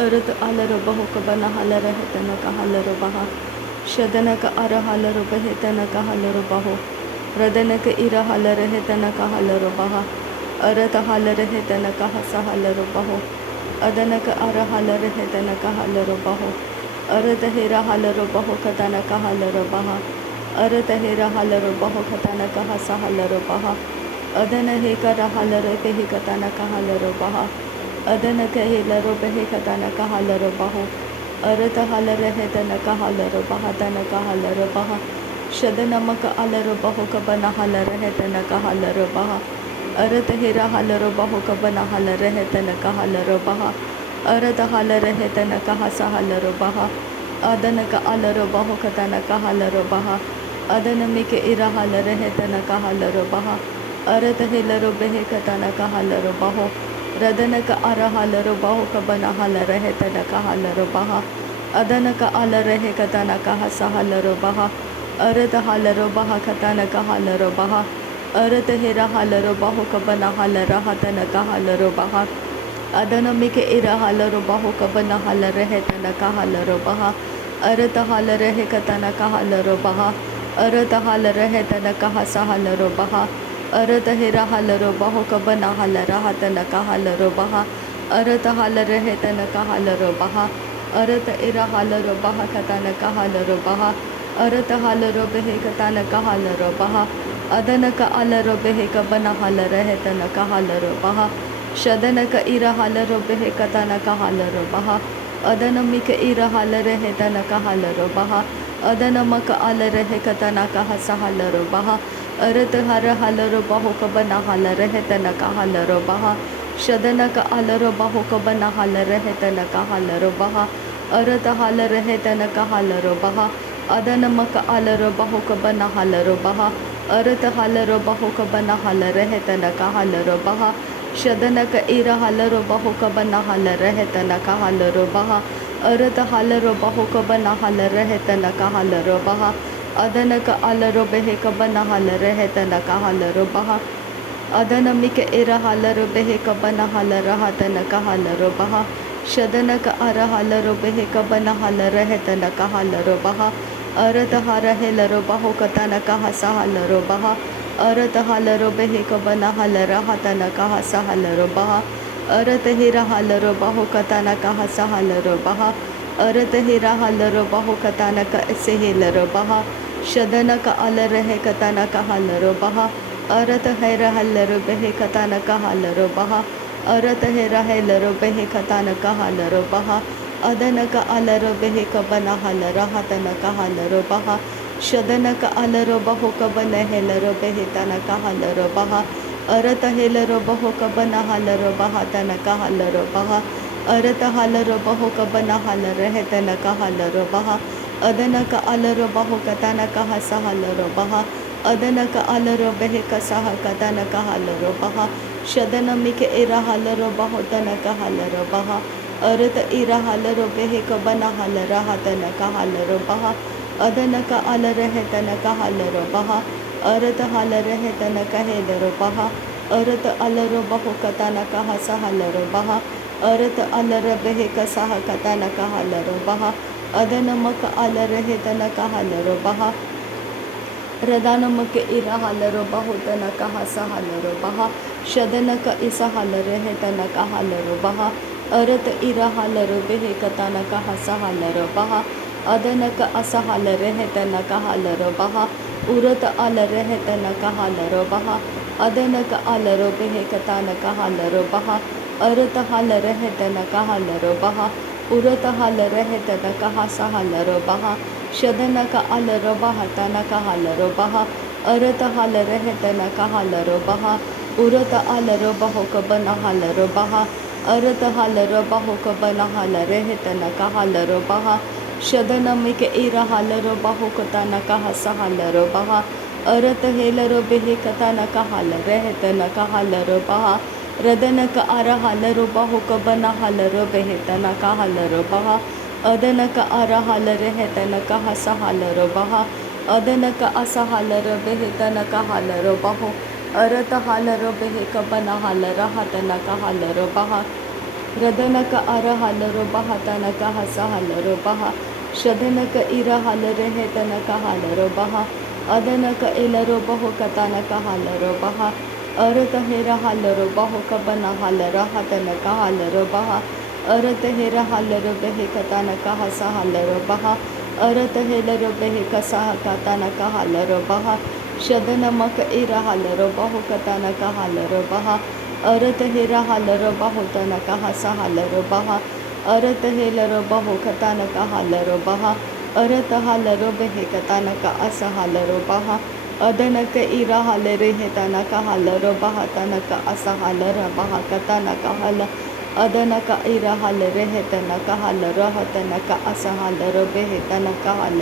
अरत आलर बहु Cubbon huller हेतन Kahler बहा शदनक अर huller बहेतन Kahler बहो रदनक इर हलर हेतन कहलर बहा अरत हलर हेतन कह सहलर बहो अदनक अर हलर हेतन कहलर बहो अरत हेर हलर बहो कतन कहलर बहा अरत हेर हलर बहो कतन कह सहलर बहा अदन हे कर हलर बेहि कतन कहलर बहा अदन कहे लरो बहे कतन कहलर बहो अरत हलर हेतन कहलर बहा तन कहलर बहा शदनमक अलर बहो कबन हलर हेतन कहलर बहा अरत हेर हलर बहो कबन हलर हेतन कहलर बहा अरत हलर हेतन कह सहलर बहा अदनक अलर बहो कतन कहलर बहा अदन मिक इर हलर हेतन कहलर बहा अरत हेलर बहे कतन कहलर बहो रदनक अर हलर बहो कबन हलर हेतन कहलर बहा अदनक अलर हे कतन कह सहलर बहा अरत हलर बहा कतन कहलर बहा अरत हेर हलर बहो कबन हलर हतन कहलर बहा अदन मिक इर हलर बहो कबन हलर हेतन कहलर बहा अरत हलर हे कतन कहलर बहा अरत हलर हेतन कह सहलर बहा अरत हेर हलर बहो कबन हलर हतन कहलर बहा अरत हलर हेतन कहलर बहा अरत इर हलर बहा कतन कहलर बहा अरत हलर बेहे कतन कहलर बहा अदनक अलर बेहे कबन हलर हेतन कहलर बहा शदनक इर हलर बेहे कतन कहलर बहा अदन मिक इर हलर हेतन कहलर बहा अदनमक अलर हे कतन कह सहलर बहा अरत हर हलर बहो कबन हलर हेतन कहलर बहा शदनक अलर बहो कबन हलर हेतन कहलर बहा अरत हलर हेतन कहलर बहा अदनमक अलर बहो कबन हलर बहा अरत हलर बहो कबन हलर हेतन कहलर बहा शदनक इर हलर बहो कबन हलर हेतन कहलर बहा अरत हलर बहो कबन हलर हेतन कहलर बहा अदनक अलर बेहे कबन हलर हेतन कहलर बहा अदन मिक इर हलर बेहे कबन हलर हतन कहलर बहा शदनक अर हलर बेहे कबन हलर हेतन कहलर बहा अरत हर हेलर बहो कतन कह सहलर बहा अरत हलर बेहे कबन हलर हतन कह सहलर बहा अरत हेर हलर बहो कतन कह सहलर बहा अरत हेर हलर बहो कतन से हेलर बहा शदनक अलर हे कतन कहलर बहा अरत हेर हलर बेहे कतन कहलर बहा अरत हेर हेलर बेहे कतन कहलर बहा अदनक अलर बेहे कबन हलर हतन कहलर बहा शदनक अलर बहो कबन हेलर बेहे तन कहलर बहा अरत हेलर बहो कबन हलर बहा तन कहलर बहा अरत हलर बहो कबन हलर हेतन कहलर बहा अदनक अलर बहो कतन कह सहलर बहा अदनक अलर बेहे कसह कतन कहलर बहा शदन मिक इर हलर बहो तन कहलर बहा अरत इर हलर बेहे कबन हलर हतन कहलर बहा अदनक अलर हेतन कहलर बहा अरत हलर हेतन कहेलर बहा अरत अलर बहो कतन कह सहलर बहा अरत अलर बेहे कसह कतन कहलर बहा अदनमक अलर हेतन कहलर बहा अरत अलर बेहे कसह कतन कहलर बहा अदनमक अलर हेतन कहलर बहा अरत अलर बेहे कसह कतन कहलर बहा अदनमक अलर हेतन कहलर बहा अरत अलर बेहे कसह कतन कहलर बहा अदनमक अलर हेतन कहलर बहा अरत अलर बेहे कसह कतन कहलर बहा शदनक रदानमक इर हलर बहो तन कह सहलर बहा शदनक इस हलर हेतन कहलर बहा अरत इर हलर बेहे कतन कह सहलर बहा अदनक असहलर हेतन कहलर बहा उरत अलर हेतन कहलर बहा अदनक अलर बेहे कतन कहलर बहा अरत हलर हेतन कहलर बहा उरत हलर हेतन कह सहलर बहा शदनक अलर बहा तन कहलर बहा अरत हलर हेतन कहलर बहा उरत अलर बहो कबन हलर बहा अरत हलर बहो कबन हलर हेतन कहलर बहा शदन मिक इर हलर बहो कतन कह सहलर बहा अरत हेलर बेहे कतन कहलर हेतन कहलर बहा रदनक अर हलर बहो कबन हलर बेहे तन कहलर बहा अदनक अर हलर हेतन कह सहलर बहा अदनक असहलर बेहे तन कहलर बहो अरत हलर बेहे कबन हलर हतन कहलर बहा रदनक अरहलरो बहतनक हसहलरो बह शदनक इरहलरे हेतनक हलरो बह अदनक इलरो बहु कतनक हलरो बह अरत हेरा हलरो बहु कबन हलर हतनक हलरो बह अरत हेरा हलरो बेहे कतनक हसहलरो बह अरत हेलरो बेहे कसह कतनक हलरो बह शदनमक इरहलरो बहु कतनक हलरो बह अरत हेरा हलरो बहु तनक हसहलरो बह अरत हेलरो बहु कतनक हलरो बह अरत हलरो बेहे कतनक असहलरो बह अदनक इरा हलरे हेतनक हलरो बह तनक असहलर बह कतनक हल अदनक इरा हलरे हेतनक हलरो हतनक असहलरो बेहे तनक हल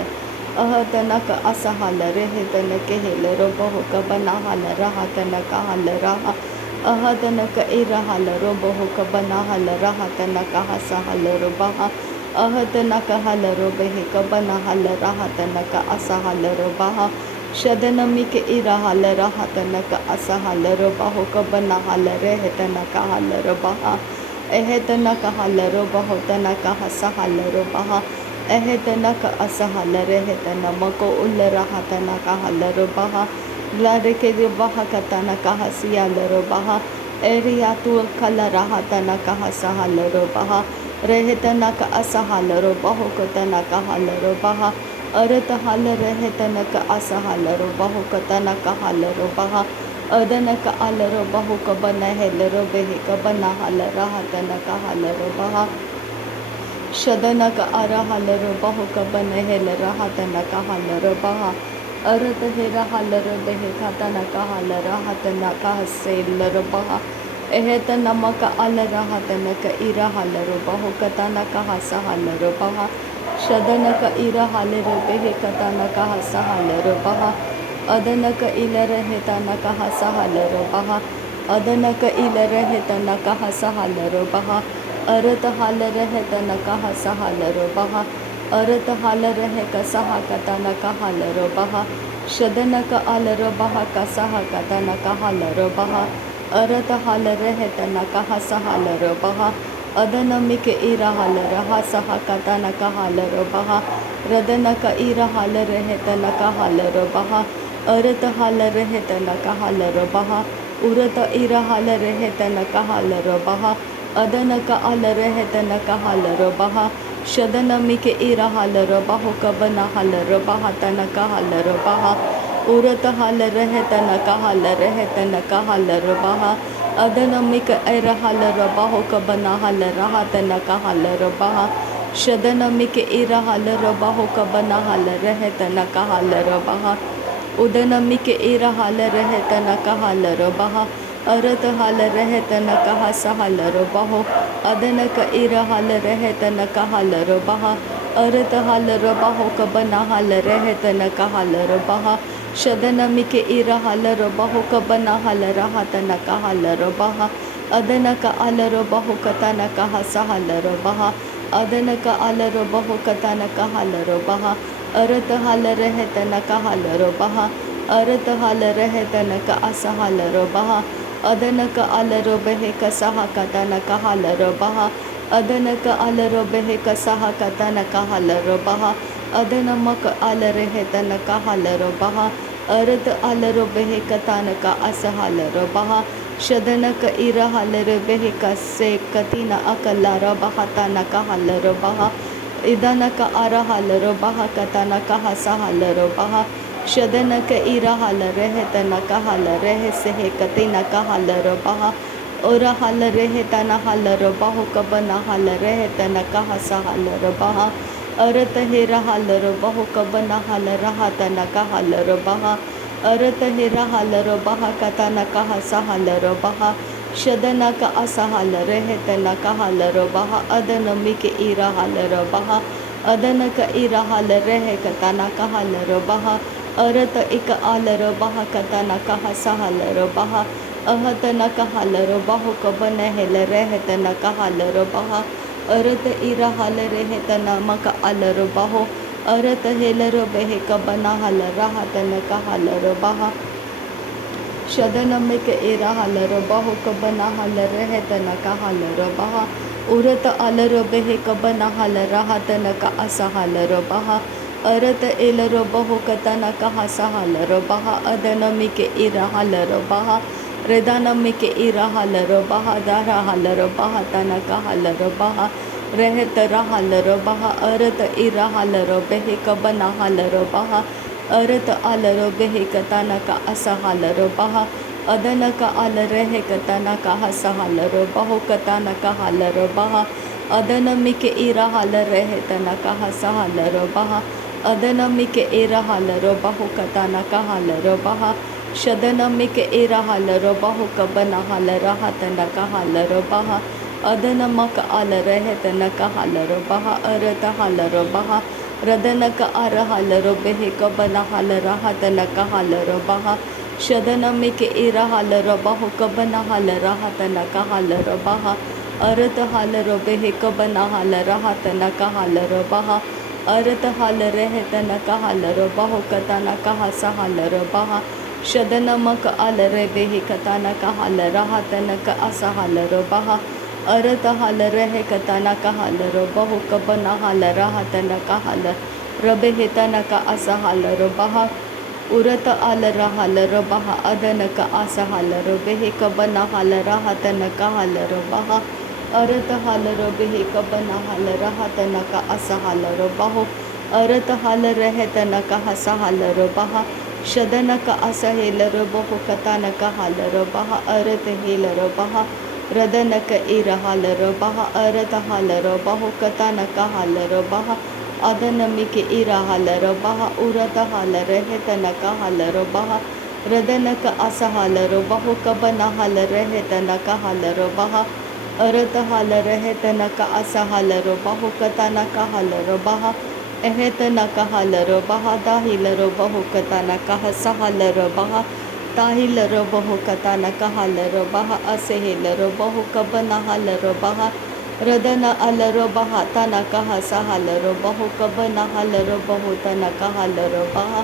अहतनक असहलरे हेतनक हेलरो बहु कबना हलर हतनक हलर अहतनक इरा हलरो बहु कबना हलर हतनक हसहलरो बह अहतनक हलरो बेहे कबना हलर हतनक असहलरो बह शदनमिक इरा हलर हतनक असहलरो बहु कबना हलरे हेतनक हलरो बह एहतनक हलरो बहु तनक हसहलरो बह एहतनक असहलरे हेतनमको उल्लर हतनक हलरो बह ग्लारेके बह कतनक हसियालरो बह एरियातु कलर हतनक हसहलरो बह रेहतनक असहलरो बहु कतनक हलरो बह अरत हल रेहतनक असहलरो बहु कतनक हलरो बह अदनक अलरो बहु कबन हेलरो बेहे कबन हलर हतनक हलरो बह शदनक अरहलरो बहु कबन हेलर हतनक हलरो बह अरत हेरा हलरो बेहे कतनक हलर हतनक हसेलरो बह एहतनमक अलर हतनक इरा हलरो बहु कतनक हसहलरो बह शदनक इरा हलरो बेहे कतनक हसहलरो बह अदनक इलर हेतनक हसहलरो बह अदनक इलर हेतनक हसहलरो बह अरत हलर हेतनक हसहलरो बह अरत हलर हे कसह कतनक हलरो बह शदनक अलरो बह कसह कतनक हलरो बह अरत हलर हेतनक हसहलरो बह अदनमिक इरा हलर हसह कतनक हलरो बह रदनक इरा हलर हेतनक हलरो बह अरत हलर हेतनक हलरो बह उरत इरा हलर हेतनक हलरो बह अदनक अलर हेतनक हलरो बह शदनमिक इरा हलरो बहु कबन हलरो बह तनक हलरो बह उरत हलर हेतनक हलर हेतनक हलरो बह अदनमिक इरा हलरो बहु कबन हलर हतनक हलरो बह शदनमिक इरा हलरो बहु कबन हलर हेतनक हलरो बह उदनमिक इरा हलर हेतनक हलरो बह अरत हलर हेतनक हसहलरो बह अदनक इरा हलर हेतनक हलरो बह अरत हलरो बहु कबन हलर हेतनक हलरो बह शदनमिक इरा हलरो बहु कबन हलर हतनक हलरो बह अदनक अलरो बहु कतनक हसहलरो बह अदनक अलरो बहु कतनक हलरो बह अरत हलर हेतनक हलरो बह अरत हलर हेतनक असहलरो बह अदनक अलरो बेहे कसह कतनक हलरो बह अदनक अलरो बेहे कसह कतनक हलरो बह अदनमक अलरे हेतनक हलरो बह अरत अलरो बेहे कतनक असहलरो बह शदनक इरा हलरो बेहे कसे कतिन अकलर बह तनक हलरो बह इदनक अर हलरो बह कतनक हसहलरो बह शदनक इरा हलर हेतनक हलर से कतिनक हलरो बह और हलर हेतन हलरो बहु कबन हलर हेतनक हसहलरो बह अरत हेरा हलरो बहु कबन हलर हतनक हलरो बह अरत हेरा हलरो बह कतनक हसहलरो बह शदनक असहलर हेतनक हलरो बह अदनमिक इरा हलरो बह अदनक इरा हलर हे कतनक हलरो बह अरत इक अलरो बह कतनक हसहलरो बह अहतनक हलरो बहु कबन हेलर हेतनक हलरो बह अरत इरा हलर हेतनमक अलरो बह अरत हेलरो बेहे कबन हलर हतनक हलरो बह शदनमिक इरा हलरो बहु कबन हलर हेतनक हलरो बह उरत आलर बेहे कबना हाल राहतन का असहालर बहा अरत एलर बहो कतन कहा सहालर बहा अदनमिके इरहालर बहा रेदानमिके इरहालर बहा दारहालर बहा तनक हालर बहा रहत रहालर बहा अरत इरहालर बेहे कबना हालर बहा अरत आलर बेहे कतनक असहालर बहा अदनक आल रहे कतनक हसहालर बहो कतनक हालर बहा अदनमिके इरहालर रहे तनक हसहालर बहा अदनमिके इरहालर बहो कतनक हालर बहा शदनमिके इरहालर बहो कबन हालर हतनक हालर बहा अदनमक आल रहे तनक हालर बहा अरत हालर बहा रदनक अरहालर बेहे कबन हालर हतनक हालर बहा शदनमिके इरहालर बहो कबन हालर हतनक हालर बहा अरत हालर बेहे कबन हालर हतनक हालर बहा अरत हाल रहे तनक हालर बहो कतनक हसहालर बहा शदनमक आल रे बेहे कतनक हालर हतनक असहालर बहा अरत हाल रहे कतनक हालर बहो कबन हालर हतनक हालर रबेहे तनक असहालर बहा उरत आलर हालर बहा अदनक असहालर बेहे कबन हालर हतनक हालर बहा अरत हालर बेहे कबन हालर हतनक असहालर बहो अरत हाल रहे तनक हसहालर बहा शदनक असहेलर बहो कतनक हालर बहा अरत हेलर बहा रदनक इरहालर बहा अरत हालर बहो कतनक हालर बहा अदनमिके इरहालर बहा उरत हाल रहे तनक हालर बहा रदनक असहालर बहो कबन हाल रहे तनक हालर बहा अरत हाल रहे तनक असहालर बहो कतनक हालर बहा एहतनक हालर बहा दाहिलर बहो कतनक हसहालर बहा ताहिलर बहो कतनक हालर बहा असेहेलर बहो कबन हालर बहा रदन अलर बहा तनक हसहालर बहो कबन हालर बहो तनक हालर बहा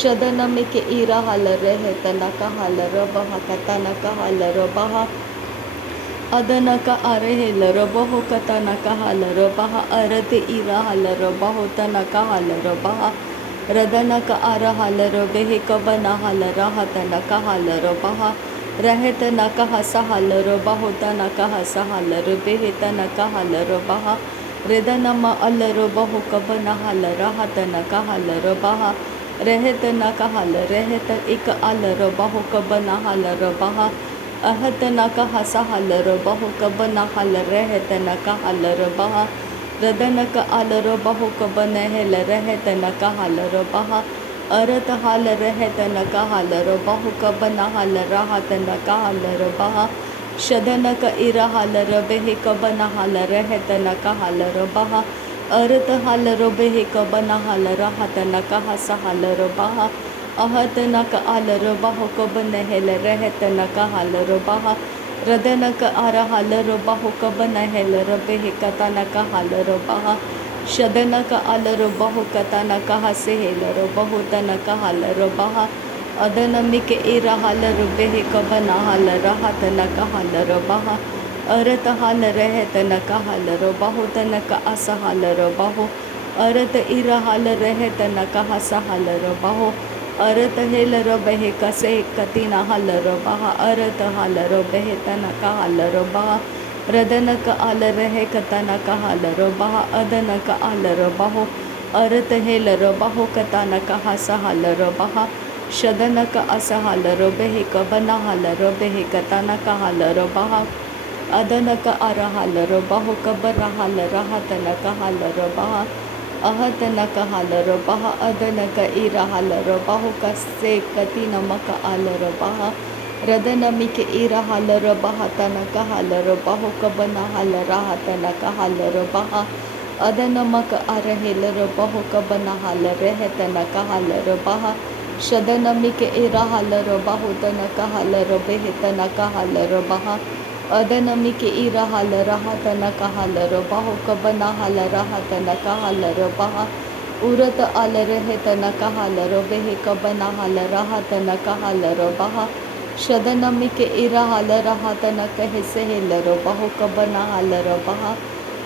शदनमिके इरहालर रहे तनक हालर बहा कतनक हालर बहा अदनक अरहेलर बहो कतनक हालर बहा अरत इरहालर बहो तनक हालर बहा रदनक अरहालर बेहे कबन हालर हतनक हालर बहा रहत नक हसहालर बहो तनक हसहालर बेहे तनक हालर बहा रेदनम अलर बहो कबन हालर हतनक हालर बहा रहत नक हाल रहत इक अलर बहो कबन हालर बहा अहत नक हसहालर बहो कबन हाल रहत नक हालर बहा रदनक अलर बहो कबन हेल रहत नक हालर बहा अरत हाल रहे तनक हालर बहो कबन हाल राहत नक हालर बहा शदनक इरहालर बेहे कबन हाल रहे तनक हालर बहा अरत हालर बेहे कबन हाल राहत नक हसहालर बहा अहत नक आलर बहो कबन हेल रहे तनक हालर बहा रदनक अरहालर बहो कबन हेलर बेहे कतनक हालर बहा शदनक आलर बहो कतनक हसेहेलर बहो तनक हालर बहा अदनमिके इरहालर बेहे कबन हाल राहतनक हालर बहा अरत हाल रहे तनक हालर बहो तनक असहालर बहो अरत इरहाल रहे तनक हसहालर बहो अरत हेलर बेहे कसे कतिन हालर बहा अरत हालर बेहे तनक हालर बहा रदनक आल रहे कतनक हालर बहा अदनक आलर बहो अरत हेलर बहो कतनक हसहालर बहा शदनक असहालर बेहे कबन हालर बेहे कतनक हालर बहा अदनक अरहालर बहो कबर हालर हतनक हालर बहा अहतनक हालर बहा अदनक इरहालर बहो कसे कतिनमक आलर बहा रदनमिके इरहालर बहा तनक हालर बहो कबन हाल राहतनक हालर बहा अदनमक अरहेलर बहो कबन हाल रहे तनक हालर बहा शदनमिके इरहालर बहो तनक हालर बेहे तनक हालर बहा अदनमिके इरहालर हतनक हालर बहो कबन हाल राहतनक हालर बहा उरत आल रहे तनक हालर बेहे कबन हाल राहतनक हालर बहा शदनमी के इरा हाल रहा तना कहे से लरो बहो कबना हाल रहा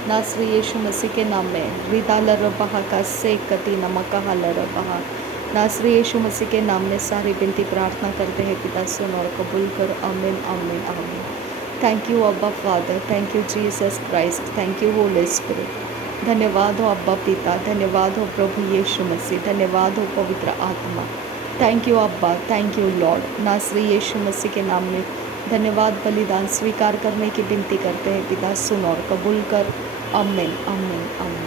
नासरी यीशु मसीह के नाम में रिदाल रहा का से कति नमक हाल रहा नासरी यीशु मसीह के नाम में सारी विनती प्रार्थना करते हैं पिता, सुन और कबूल कर। आमीन आमीन आमीन। थैंक यू अब्बा father, thank you Jesus Christ, thank you Holi spirit. धन्यवाद हो अब्बा पिता, धन्यवाद हो प्रभु यीशु मसीह, धन्यवाद हो पवित्र आत्मा। थैंक यू अब्बा, थैंक यू लॉर्ड। नासरी यीशु मसीह के नाम में धन्यवाद बलिदान स्वीकार करने की विनती करते हैं पिता, सुन और कबूल कर। आमीन आमीन आमीन।